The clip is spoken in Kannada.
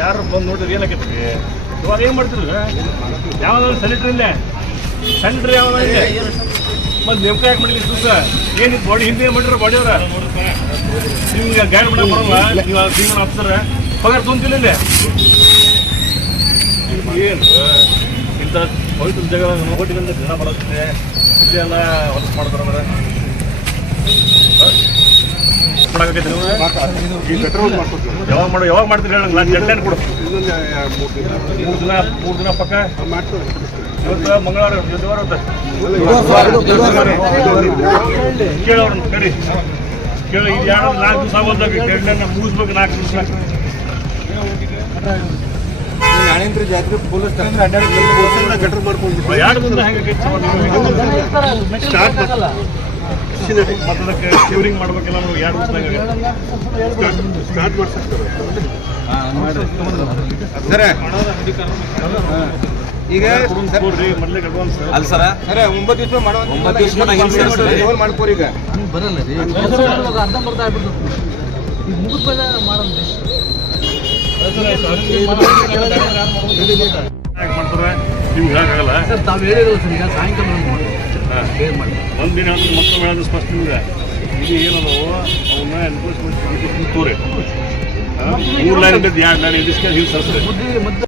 ಯಾರು ಬಂದು ನೋಡಿದ್ರೆ ಏನಾಗೈತಿ ಇವಾಗ ಏನು ಮಾಡ್ತಿದ್ರು ಯಾವ್ದಾದ್ರು ಸ್ಯಾನಿಟ್ರಿ ಇಲ್ಲೇ ಸ್ಯಾನಿಟ್ರಿ ಯಾವ್ದು ಇದೆ ಮತ್ತು ನೇಮಕ ಯಾಕೆ ಮಾಡಿಲ್ಲ ದಿವಸ ಏನಿತ್ತು ಬಾಡಿ ಹಿಂದೆ ಮಾಡಿರೋ ಬಾಡಿ ಅವ್ರ ನಿಮ್ಗೆ ಗೈಡ್ ಮಾಡಕ್ಕೆ ಬರೋಲ್ಲ ನೀವು ಜೀವನ ಆಫೀಸರ್ ಪಗಾರ ತೊಂತಿಲ್ಲ ಇಲ್ಲೇ ಏನು ಇಂಥ ಪವಿತ್ರ ಜಾಗ ನೋಟಿಗಳಿಂದ ಜನ ಬರುತ್ತೆ ಇಲ್ಲಿ ಎಲ್ಲ ವರ್ಕ್ ಮಾಡ್ತಾರೆ ಮಾಡಾಕೈತಿ ನೀವು ಯಾವಾಗ ಮಾಡ್ತೀರಿ ಹೇಳಂಗಿಲ್ಲ ಡೆಡ್ ಲೈನ್ ಕೊಡು 3 ದಿನ ಪಕ್ಕ ಇವತ್ತು ಮಂಗಳವಾರ ಬುಧವಾರ ಕೇಳೋರು ಕರಿ ಕೇಳಿ ಇದು 4 ದಿವಸ ಆಗೋದಾಗ ಡೆಡ್ ಲೈನ್ ಮುಗಿಸ್ಬೇಕು 4 ದಿವಸ ಜ್ಞಾನೇಂದ್ರ ಜಾತ್ರೆ ಪೊಲೀಸ್ ಗಟರ್ ಮಾಡ್ಕೊಂಡು 2 ದಿನ ಹೆಂಗೆ ಮತ್ತದಕ್ಕೆ ಕ್ಯೂರಿಂಗ್ ಮಾಡ್ಬೇಕೆಲ್ಲ ನಾವು 2 ದಿವಸದಾಗ ಸ್ಟಾರ್ಟ್ ಮಾಡ್ಸಕ್ತಾರೆ ಈಗ ಮೊದಲಿಗೆ ಅಡ್ವಾನ್ಸ್ ಅಲ್ಲ ಸರ 9 ದಿವಸ ಮಾಡ್ಕೋರಿ ಈಗ ಬರಲ್ಲ ರೀ ಅರ್ಧಂಬರ್ಧ ಆಗ್ಬಿಡ್ತು ಈಗ ಮುಗಿದ್ಮೇಲೆ ಮಾಡೋದು ಮಾಡ್ತಾರೆ ನಿಮ್ಗೆ ಹೇಳಕ್ಕಾಗಲ್ಲ ಸರ್ ತಾವು ಹೇಳಿರಲ್ಲ ಸರ್ ಈಗ ಸಾಯಂಕಾಲ ಮಾಡಿ ಒಂದಿನ ಮಕ್ಕಳು ಹೇಳೋದು ಸ್ಪಷ್ಟ ನಿಮ್ಗೆ ಇದು ಏನದು ಅವನ್ನ ಎನ್ಫೋರ್ಸ್ಮೆಂಟ್ ತೋರಿ 3 ಲೈನ್ 2 ಲೈನ್ ಇದಕ್ಕೆ ಹಿಂಗೆ ಸರ್ಸ್ರಿ